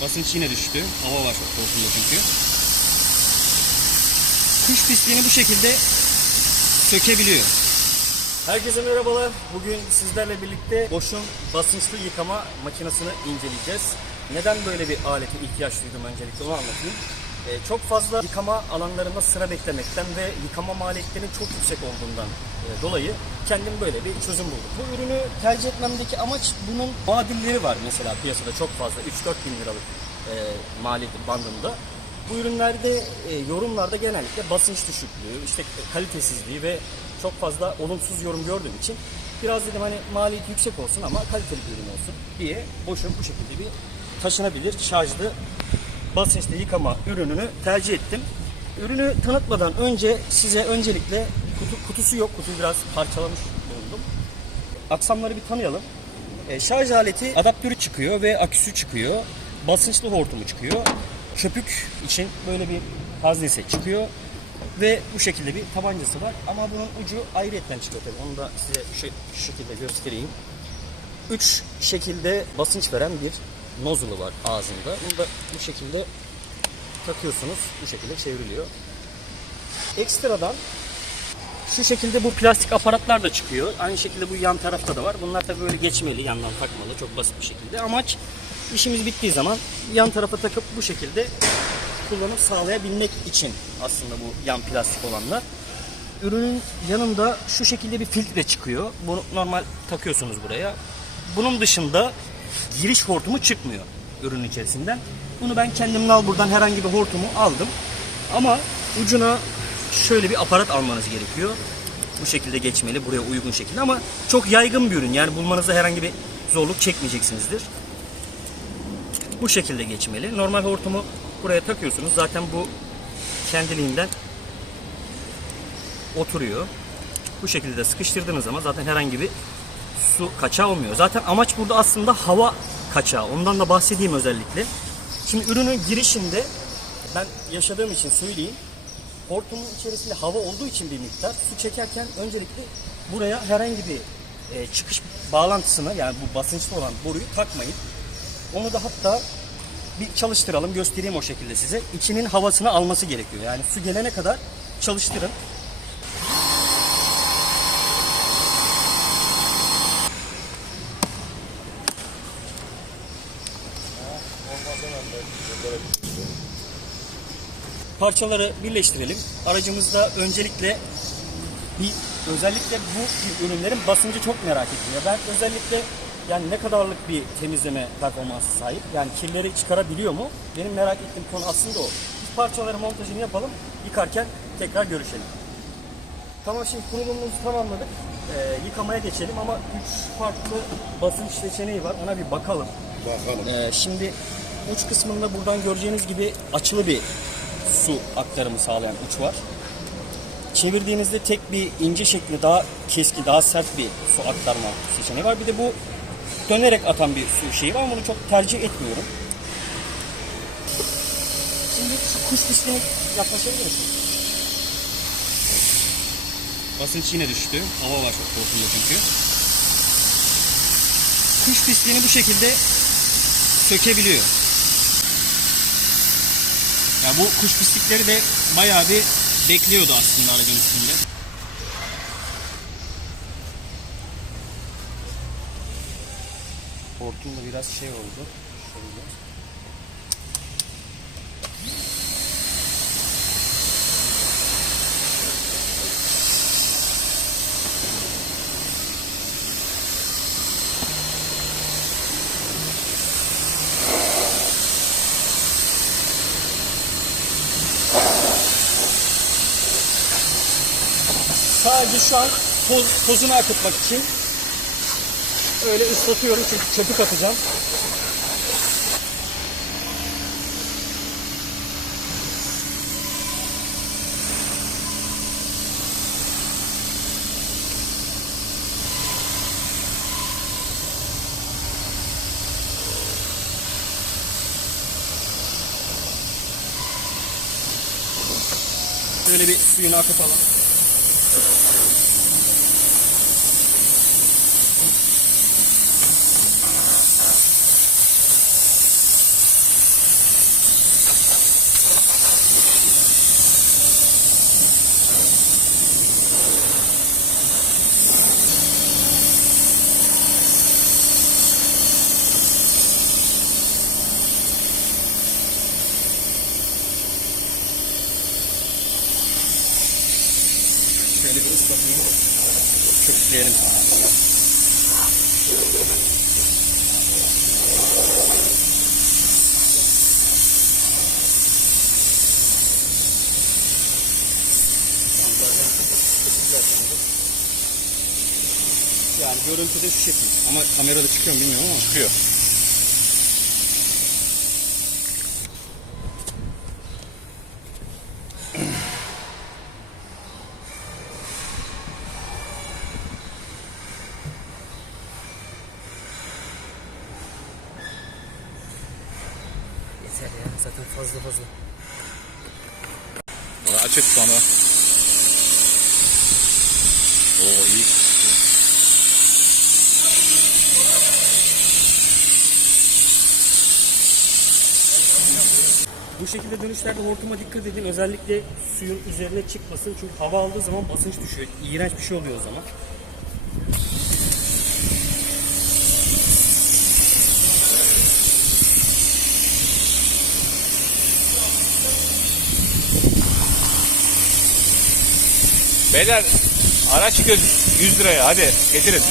Basınç yine düştü. Hava var hortumda çünkü. Kuş pisliğini bu şekilde sökebiliyor. Herkese merhabalar. Bugün sizlerle birlikte Bosch'un basınçlı yıkama makinesini inceleyeceğiz. Neden böyle bir alete ihtiyaç duydum öncelikle onu anlatayım. Ee, çok fazla yıkama alanlarında sıra beklemekten ve yıkama maliyetlerinin çok yüksek olduğundan e, dolayı kendim böyle bir çözüm buldum. Bu ürünü tercih etmemdeki amaç bunun muadilleri var mesela piyasada çok fazla 3-4 bin liralık e, maliyeti bandında. Bu ürünlerde e, yorumlarda genellikle basınç düşüklüğü, işte kalitesizliği ve çok fazla olumsuz yorum gördüğüm için biraz dedim hani maliyeti yüksek olsun ama kaliteli bir ürün olsun diye boşun bu şekilde bir taşınabilir şarjlı basınçlı yıkama ürününü tercih ettim. Ürünü tanıtmadan önce size öncelikle kutu, kutusu yok. Kutuyu biraz parçalamış bulundum. Aksamları bir tanıyalım. E, şarj aleti adaptörü çıkıyor ve aküsü çıkıyor. Basınçlı hortumu çıkıyor. Köpük için böyle bir haznesi çıkıyor. Ve bu şekilde bir tabancası var. Ama bunun ucu ayrıyetten çıkıyor tabii. Onu da size şu, şu şekilde göstereyim. Üç şekilde basınç veren bir nozzle'ı var ağzında. Bunu da bu şekilde takıyorsunuz. Bu şekilde çevriliyor. Ekstradan şu şekilde bu plastik aparatlar da çıkıyor. Aynı şekilde bu yan tarafta da var. Bunlar tabii böyle geçmeli, yandan takmalı. Çok basit bir şekilde. Amaç işimiz bittiği zaman yan tarafa takıp bu şekilde kullanım sağlayabilmek için aslında bu yan plastik olanlar. Ürünün yanında şu şekilde bir filtre çıkıyor. Bunu normal takıyorsunuz buraya. Bunun dışında giriş hortumu çıkmıyor ürünün içerisinden. Bunu ben kendim al buradan herhangi bir hortumu aldım. Ama ucuna şöyle bir aparat almanız gerekiyor. Bu şekilde geçmeli, buraya uygun şekilde ama çok yaygın bir ürün. Yani bulmanızda herhangi bir zorluk çekmeyeceksinizdir. Bu şekilde geçmeli. Normal hortumu buraya takıyorsunuz. Zaten bu kendiliğinden oturuyor. Bu şekilde sıkıştırdığınız zaman zaten herhangi bir su kaçağı olmuyor. Zaten amaç burada aslında hava kaçağı. Ondan da bahsedeyim özellikle. Şimdi ürünün girişinde ben yaşadığım için söyleyeyim. Hortumun içerisinde hava olduğu için bir miktar su çekerken öncelikle buraya herhangi bir e, çıkış bağlantısını yani bu basınçlı olan boruyu takmayın. Onu da hatta bir çalıştıralım göstereyim o şekilde size. İçinin havasını alması gerekiyor. Yani su gelene kadar çalıştırın. Parçaları birleştirelim. Aracımızda öncelikle bir özellikle bu ürünlerin basıncı çok merak ediliyor. Ben özellikle yani ne kadarlık bir temizleme performansı sahip? Yani kirleri çıkarabiliyor mu? Benim merak ettiğim konu aslında o. Biz parçaları montajını yapalım. Yıkarken tekrar görüşelim. Tamam şimdi kurulumumuzu tamamladık. Ee, yıkamaya geçelim ama 3 farklı basınç seçeneği var. Ona bir bakalım. Bakalım. Ee, şimdi uç kısmında buradan göreceğiniz gibi açılı bir su aktarımı sağlayan uç var. Çevirdiğinizde tek bir ince şekli daha keskin, daha sert bir su aktarma seçeneği var. Bir de bu dönerek atan bir su şeyi var ama bunu çok tercih etmiyorum. Şimdi şu kuş pisliğine yaklaşabilir misin? Basınç yine düştü. Hava var hortumda çünkü. Kuş pisliğini bu şekilde sökebiliyor. Ya bu kuş pislikleri de bayağı bir bekliyordu aslında aracın üstünde. Hortumda biraz şey oldu. Şöyle. Sadece şu an toz, tozunu akıtmak için öyle ıslatıyorum çünkü köpük atacağım. Böyle bir suyunu akıtalım. Bakayım. Köpükleyelim sana. Yani görüntüde şu şekil. Ama kamerada çıkıyor mu bilmiyorum ama. Çıkıyor. Yeter ya zaten fazla fazla. Açık sonra. Oo iyi. Bu şekilde dönüşlerde hortuma dikkat edin. Özellikle suyun üzerine çıkmasın. Çünkü hava aldığı zaman basınç düşüyor. İğrenç bir şey oluyor o zaman. Beyler araç çıkıyor 100 liraya hadi getirin.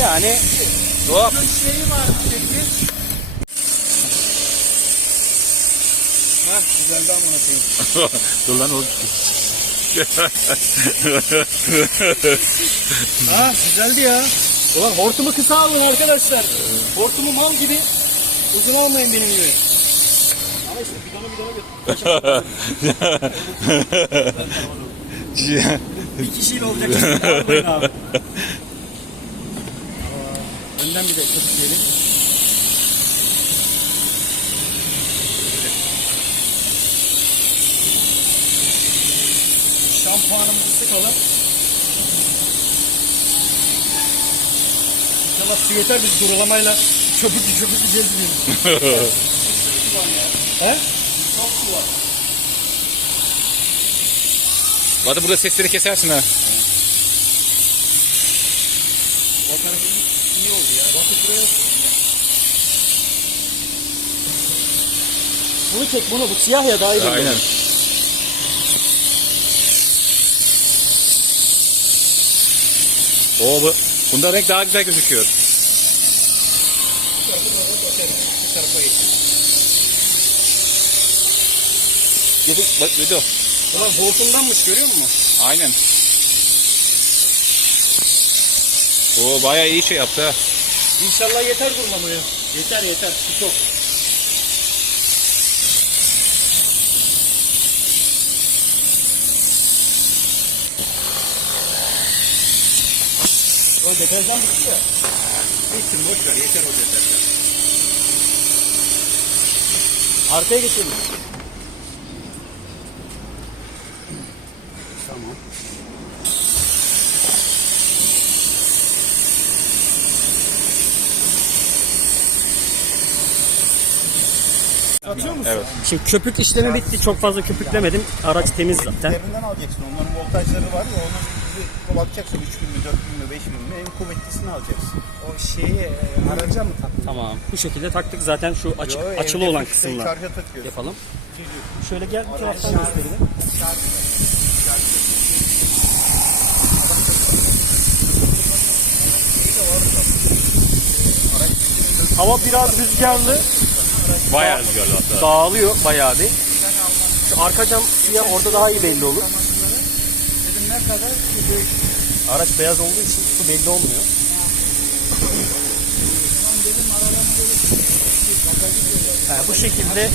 Yani Hop. şeyi var peki. Ha güzeldi amına koyayım. Dur lan oğlum. Ha güzeldi ya. Ulan hortumu kısa alın arkadaşlar. Hortumu mal gibi uzun almayın benim gibi. Ama işte bidonu bidona götür. Bir kişiyle olacak. işte. Almayın abi. Önden bir de köpükleyelim. Şampuanımızı sıkalım. İnşallah su yeter biz durulamayla köpüklü köpüklü gezmeyelim. He? Çok su var. Hadi burada sesleri kesersin ha. O tarafı iyi oldu ya. Bakın buraya. Bunu çek bunu. Bu siyah ya daha iyi Aynen. olur. Oo bu. Bunda renk daha güzel gözüküyor. Bu tarafa geçelim. Video, bak video. Ulan hortumdanmış görüyor musun? Aynen. Oo bayağı iyi şey yaptı ha. İnşallah yeter durmamaya. Yeter yeter. Su çok. O deterjan bitti ya. Bitsin boş ver yeter o yeter. Arkaya geçelim. Tamam. Atıyor musun? Evet. Şimdi köpük işlemi bitti. Çok fazla köpüklemedim. Araç temiz zaten. Derinden alacaksın. Onların voltajları var ya onun bakacaksın 3 bin mi 4 bin mi 5 bin mi en kuvvetlisini alacaksın. O şeyi e, araca mı takıyorsun? Tamam. Bu şekilde taktık zaten şu açık Yo, açılı olan kısımlar. Şarja takıyorsun. Yapalım. Şöyle gel bir taraftan gösterelim. Hava biraz rüzgarlı. Bayağı rüzgarlı hatta. Dağılıyor bayağı bir. Şu arka cam siyah orada daha iyi belli olur. Araç beyaz olduğu için su belli olmuyor. Ha, bu şekilde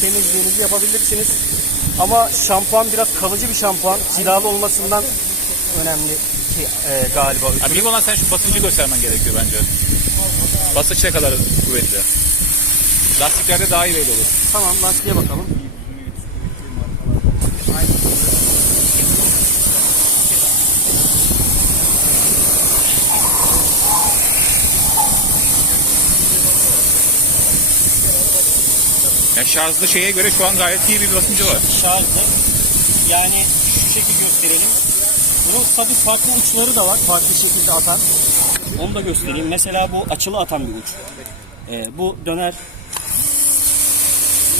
temizliğinizi yapabilirsiniz. Ama şampuan biraz kalıcı bir şampuan. Cilalı olmasından önemli ki e, galiba. Ha, bir olan sen şu basıncı göstermen gerekiyor bence. Basınç ne kadar kuvvetli. Lastiklerde daha iyi belli olur. Tamam lastiğe bakalım. Yani şarjlı şeye göre şu an gayet iyi bir basıncı var. şarjlı. Yani şu şekil gösterelim. Bunun tabii farklı uçları da var. Farklı şekilde atan. Onu da göstereyim. Mesela bu açılı atan bir uç. Ee, bu döner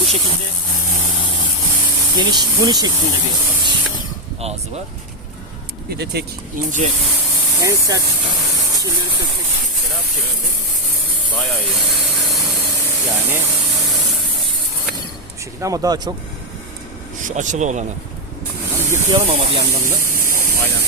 bu şekilde geniş bunun şeklinde bir ağzı var. Bir de tek ince en sert şeyleri sökmek için mesela bu şekilde. Bayağı iyi. Yani bu şekilde ama daha çok şu açılı olanı. Yıkayalım ama bir yandan da. Aynen.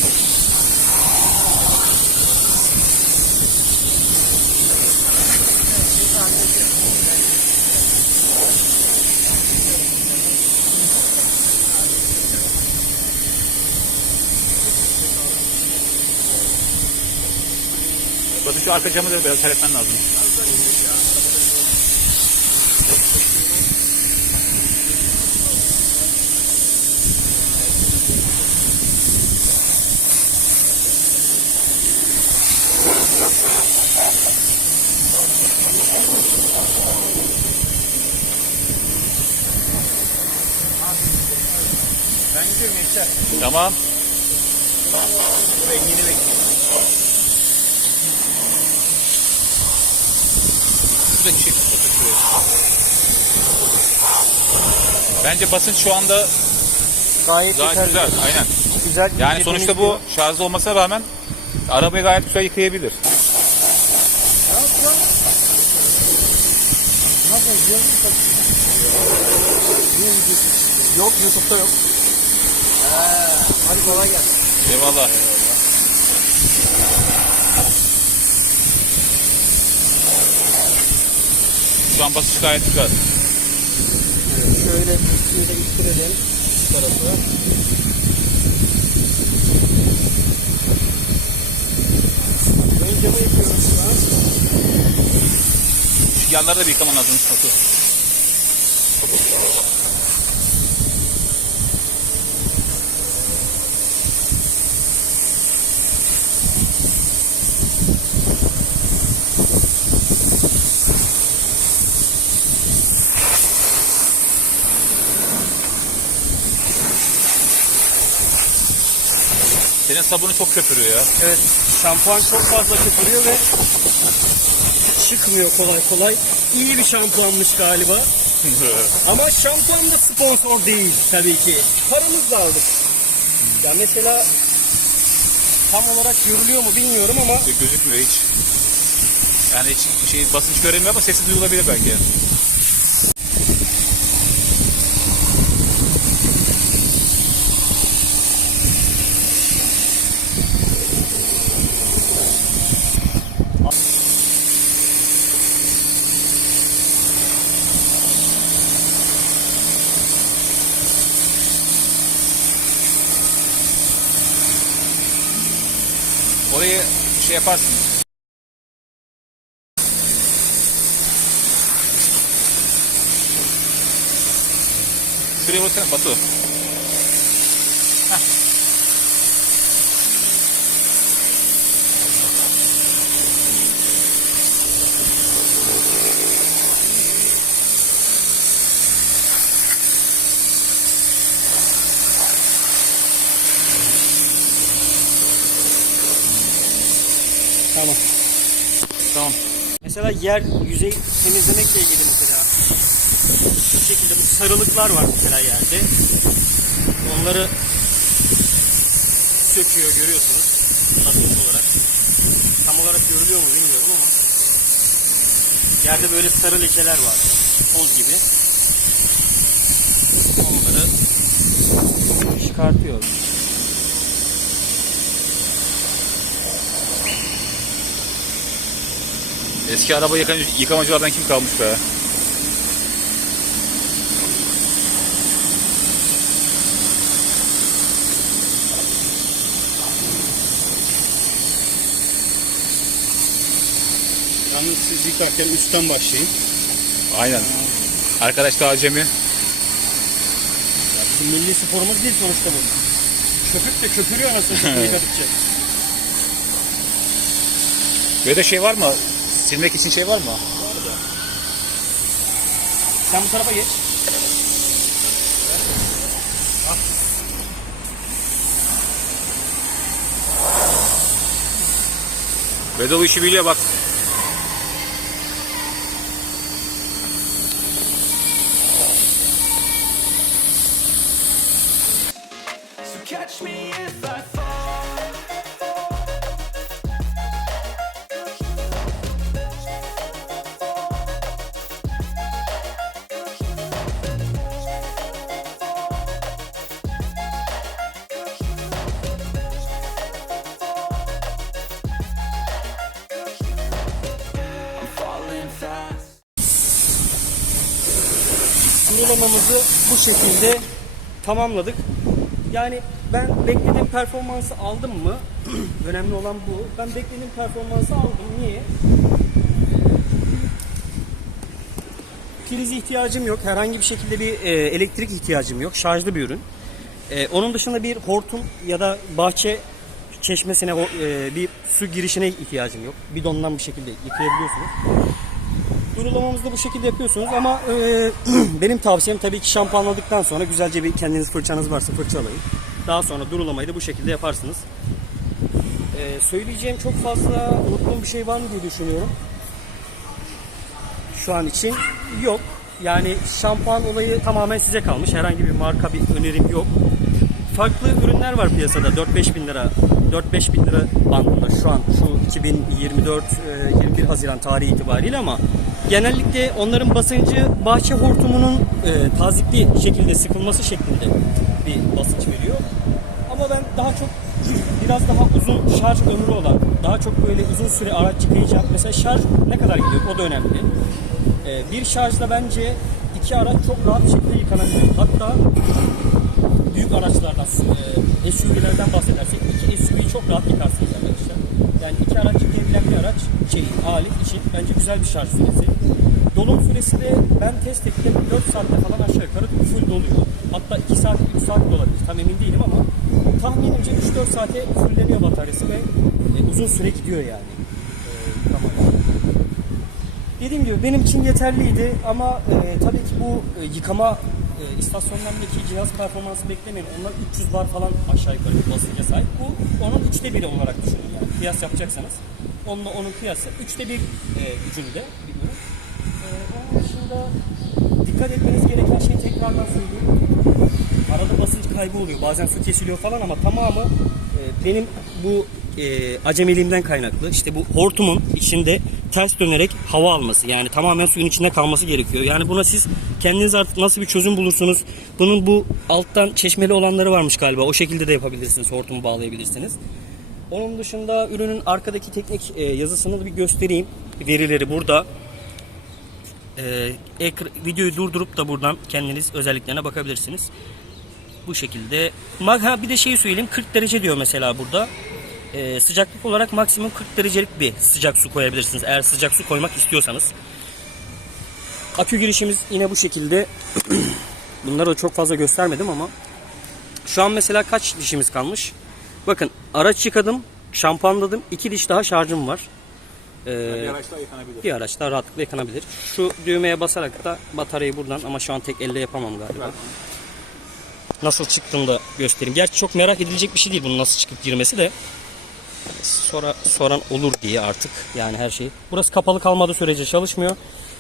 Batı şu arka camı da biraz seyretmen lazım. Ben gidiyorum Yaşar. Tamam. Rengini bekliyorum. Çift Batı şuraya. Bence basınç şu anda Gayet gayet yeterli. güzel. Aynen. Güzel. Yani sonuçta bu şarjlı olmasına rağmen arabayı gayet güzel yıkayabilir. Yok YouTube'da yok. Hadi kolay gelsin. Eyvallah. Şu an basınç gayet güzel. Evet, şöyle şöyle ittirelim şu tarafı. Ön camı yıkıyoruz şu an. Şu yanları da bir yıkaman lazım. Batu. Senin sabunu çok köpürüyor ya. Evet, şampuan çok fazla köpürüyor ve çıkmıyor kolay kolay. İyi bir şampuanmış galiba. Ama şampuan da sponsor değil tabii ki. Paramızla aldık. Ya mesela tam olarak görülüyor mu bilmiyorum ama Gözükmüyor hiç. Yani hiç şey basınç göremiyor ama sesi duyulabilir belki. Orayı şey yaparsın. Şuraya baksana Batu. Heh. tamam. Tamam. Mesela yer yüzey temizlemekle ilgili mesela bu şekilde bu sarılıklar var mesela yerde. Onları söküyor görüyorsunuz basınç olarak. Tam olarak görülüyor mu bilmiyorum ama yerde böyle sarı lekeler var. Toz gibi. Onları çıkartıyor. Eski araba yıkan, yıkamacılardan kim kalmış be? Yalnız siz yıkarken üstten başlayın. Aynen. Arkadaş da acemi. Bizim milli sporumuz değil sonuçta bu. Köpük de köpürüyor anasını satayım yıkadıkça. Böyle de şey var mı? Silmek için şey var mı? Sen bu tarafa geç. Bu işi biliyor bak. So catch catch me if I fall. Bu şekilde tamamladık. Yani ben beklediğim performansı aldım mı? Önemli olan bu. Ben beklediğim performansı aldım. Niye? Priz ihtiyacım yok. Herhangi bir şekilde bir e, elektrik ihtiyacım yok. Şarjlı bir ürün. E, onun dışında bir hortum ya da bahçe çeşmesine e, bir su girişine ihtiyacım yok. Bidondan bir şekilde yıkayabiliyorsunuz. Durulamamızı da bu şekilde yapıyorsunuz ama e, benim tavsiyem tabii ki şampuanladıktan sonra güzelce bir kendiniz fırçanız varsa fırçalayın. Daha sonra durulamayı da bu şekilde yaparsınız. E, söyleyeceğim çok fazla unuttuğum bir şey var mı diye düşünüyorum. Şu an için yok. Yani şampuan olayı tamamen size kalmış. Herhangi bir marka bir önerim yok. Farklı ürünler var piyasada 4-5 bin lira 4-5 bin lira bandında şu an şu 2024 e, 21 Haziran tarihi itibariyle ama genellikle onların basıncı bahçe hortumunun e, tazikli şekilde sıkılması şeklinde bir basınç veriyor. Ama ben daha çok biraz daha uzun şarj ömrü olan, daha çok böyle uzun süre araç yıkayacak. Mesela şarj ne kadar gidiyor o da önemli. E, bir şarjda bence iki araç çok rahat bir şekilde yıkanabilir. Hatta büyük araçlardan, e, SUV'lerden bahsedersek iki SUV'yi çok rahat yıkarsınız iki araç yıkayabilen bir araç şey, alet için bence güzel bir şarj süresi. Dolum süresi de ben test ettim 4 saatte falan aşağı yukarı full doluyor. Hatta 2 saat 3 saat de olabilir tam emin değilim ama tahminimce 3-4 saate fullleniyor bataryası ve e, uzun süre gidiyor yani. E, yıkamayla. Dediğim gibi benim için yeterliydi ama e, tabii ki bu e, yıkama e, istasyonlarındaki cihaz performansı beklemeyin. Onlar 300 bar falan aşağı yukarı bir basınca sahip. Bu onun üçte biri olarak düşünün yani. Kıyas yapacaksanız. Onunla onun kıyası üçte bir e, gücünde bir ürün. E, onun dışında dikkat etmeniz gereken şey tekrardan söyleyeyim. Arada basınç kaybı oluyor. Bazen su kesiliyor falan ama tamamı e, benim bu e, acemiliğimden kaynaklı. İşte bu hortumun içinde ters dönerek hava alması. Yani tamamen suyun içinde kalması gerekiyor. Yani buna siz kendiniz artık nasıl bir çözüm bulursunuz? Bunun bu alttan çeşmeli olanları varmış galiba. O şekilde de yapabilirsiniz. Hortumu bağlayabilirsiniz. Onun dışında ürünün arkadaki teknik e, yazısını da bir göstereyim. Verileri burada. E, ekr- videoyu durdurup da buradan kendiniz özelliklerine bakabilirsiniz. Bu şekilde. Ha, bir de şeyi söyleyeyim. 40 derece diyor mesela burada. Ee, sıcaklık olarak maksimum 40 derecelik bir sıcak su koyabilirsiniz. Eğer sıcak su koymak istiyorsanız. Akü girişimiz yine bu şekilde. Bunları da çok fazla göstermedim ama. Şu an mesela kaç dişimiz kalmış? Bakın araç yıkadım, şampuanladım. iki diş daha şarjım var. Ee, Bir araçta yıkanabilir. bir araç daha rahatlıkla yıkanabilir. Şu düğmeye basarak da bataryayı buradan ama şu an tek elle yapamam galiba. Nasıl çıktığını da göstereyim. Gerçi çok merak edilecek bir şey değil bunun nasıl çıkıp girmesi de. Sonra soran olur diye artık yani her şey. Burası kapalı kalmadığı sürece çalışmıyor.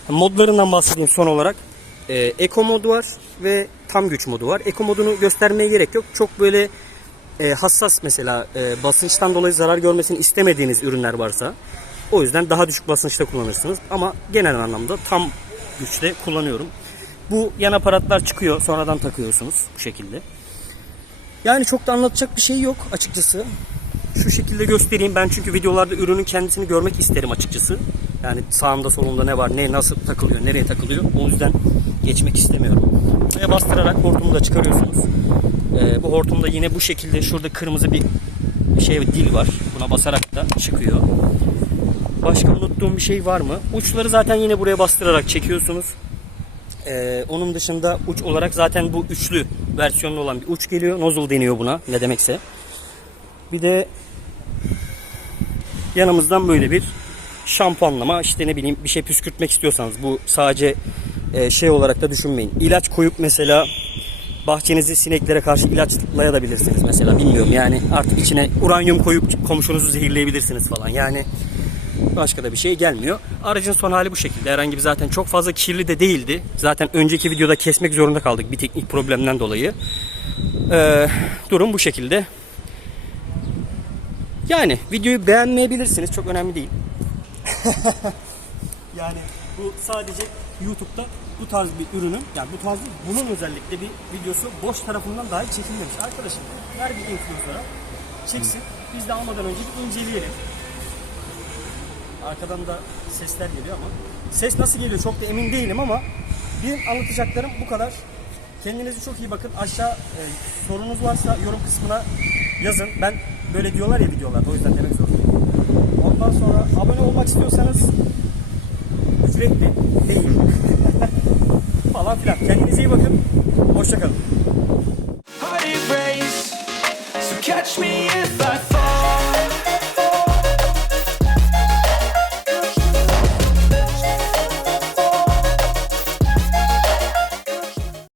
Modlarından bahsedeyim son olarak. Ee, Eco modu var ve tam güç modu var. Eco modunu göstermeye gerek yok. Çok böyle e, hassas mesela e, basınçtan dolayı zarar görmesini istemediğiniz ürünler varsa o yüzden daha düşük basınçta kullanırsınız. Ama genel anlamda tam güçte kullanıyorum. Bu yan aparatlar çıkıyor. Sonradan takıyorsunuz bu şekilde. Yani çok da anlatacak bir şey yok açıkçası. Şu şekilde göstereyim ben çünkü videolarda ürünün kendisini görmek isterim açıkçası. Yani sağımda solumda ne var, ne nasıl takılıyor, nereye takılıyor. O yüzden geçmek istemiyorum. Buraya bastırarak hortumu da çıkarıyorsunuz. Ee, bu hortumda yine bu şekilde şurada kırmızı bir şey dil var. Buna basarak da çıkıyor. Başka unuttuğum bir şey var mı? Uçları zaten yine buraya bastırarak çekiyorsunuz. Ee, onun dışında uç olarak zaten bu üçlü versiyonlu olan bir uç geliyor. Nozzle deniyor buna ne demekse. Bir de yanımızdan böyle bir şampuanlama işte ne bileyim bir şey püskürtmek istiyorsanız bu sadece e, şey olarak da düşünmeyin. İlaç koyup mesela bahçenizi sineklere karşı ilaçlayabilirsiniz mesela bilmiyorum yani artık içine uranyum koyup komşunuzu zehirleyebilirsiniz falan yani Başka da bir şey gelmiyor. Aracın son hali bu şekilde. Herhangi bir zaten çok fazla kirli de değildi. Zaten önceki videoda kesmek zorunda kaldık bir teknik problemden dolayı. Ee, durum bu şekilde. Yani videoyu beğenmeyebilirsiniz. Çok önemli değil. yani bu sadece YouTube'da bu tarz bir ürünün, yani bu tarz bunun özellikle bir videosu boş tarafından dahi çekilmemiş. Arkadaşım ver bir influencer'a çeksin. Biz de almadan önce bir inceleyelim. Arkadan da sesler geliyor ama ses nasıl geliyor çok da emin değilim ama bir anlatacaklarım bu kadar. Kendinize çok iyi bakın. Aşağı e, sorunuz varsa yorum kısmına yazın. Ben böyle diyorlar ya videolarda o yüzden demek zorundayım. Ondan sonra abone olmak istiyorsanız ücretli değil. falan filan. Kendinize iyi bakın. Hoşçakalın. catch me if